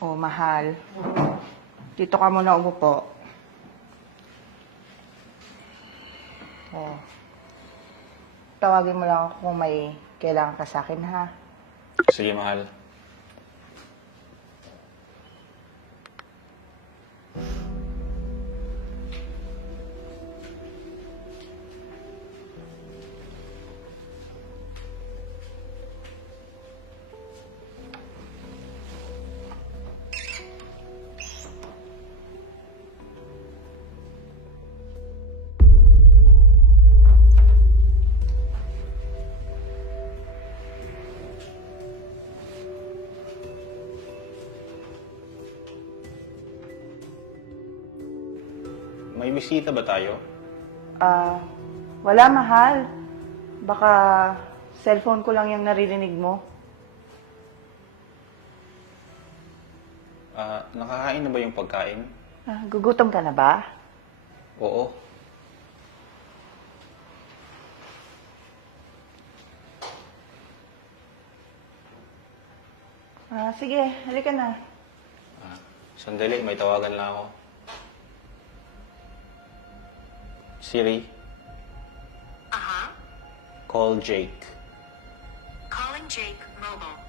Oh, mahal. Dito ka muna umupo. Oh. Tawagin mo lang ako kung may kailangan ka sa akin, ha? Sige, mahal. May bisita ba tayo? Wala, mahal. Baka cellphone ko lang yung naririnig mo. Nakakain na ba yung pagkain? Gugutom ka na ba? Oo. Sige, halika na. Sandali, may tawagan lang ako. Siri, call Jake. Calling Jake Mobile.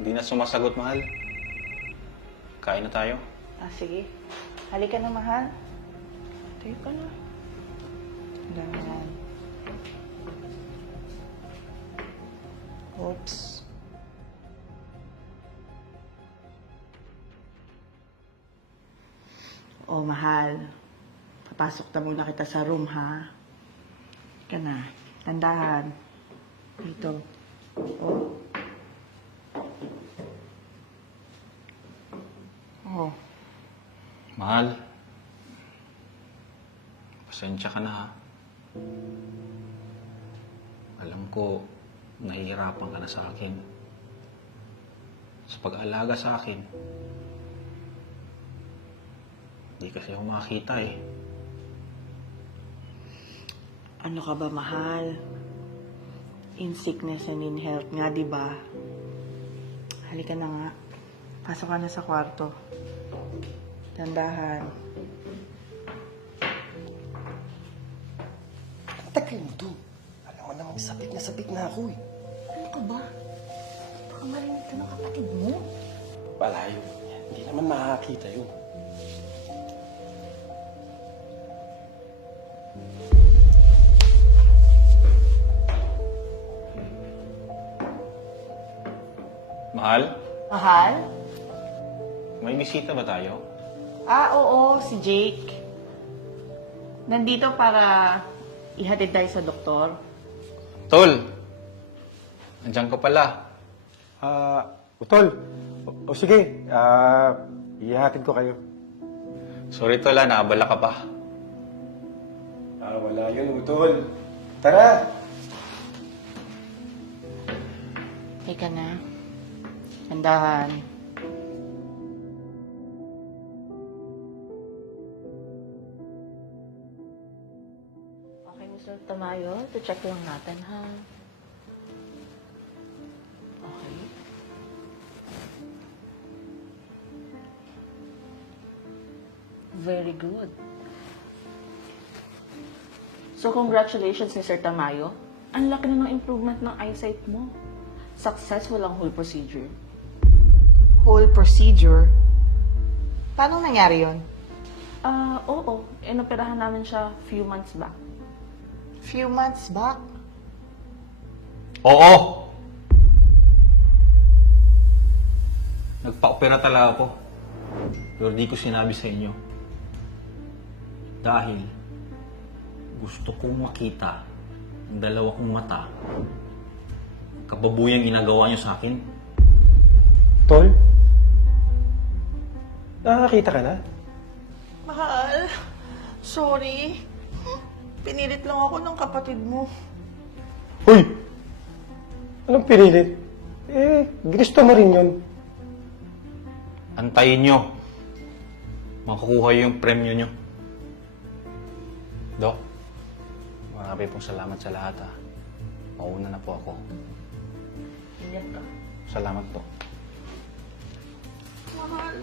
Hindi na sumasagot, mahal. Kain na tayo. Sige. Halika na, mahal. Tayo ka na. Ganyan. Oops. Oh, mahal. Papasok na muna kita sa room, ha? Ka na. Tandahan. Dito. Oh. Oh. Mahal. Pasensya ka na, ha? Alam ko, nahihirapan ka na sa akin. Sa pag-alaga sa akin. Hindi kasi ako makakita eh. Ano ka ba, mahal? In sickness and in health nga, di ba? Halika na nga. Pasok ka na sa kwarto. Tandahan. Ang tagal mo to. Alam mo namang sabit na ako eh. Ano ka ba? Baka marinig ka ng kapatid mo. Palayo. Hindi naman makakita yun. Mahal, Mahal? may bisita ba tayo? Oo, si Jake. Nandito para ihatid tayo sa doktor. Tol! Andiyan ka pala. Utol. O sige, ihahatid ko kayo. Sorry, Tol, naabala ka pa. Wala yun, Utol. Tara! Teka na. Tandahan. Okay, Mr. Tamayo. To-check lang natin, ha? Okay. Very good. So, congratulations, Mr. Tamayo. Ang laki na ng improvement ng eyesight mo. Successful ang whole procedure. Whole procedure? Paano nangyari yun? Oo. Inoperahan namin siya few months back. Few months back? Oo! Nagpa-opera talaga ako. Pero di ko sinabi sa inyo. Dahil gusto kong makita ang dalawa kong mata. Kababuyang ginagawa niyo sa akin. Tol? Nakakita ka na? Mahal, sorry. Pinilit lang ako ng kapatid mo. Hoy! Anong pinilit? Ginusto mo rin yun. Antayin niyo. Makukuha yung premyo niyo. Dok, Marami pong salamat sa lahat ha. Mauna na po ako. Ingat ka. Salamat po. Mahal.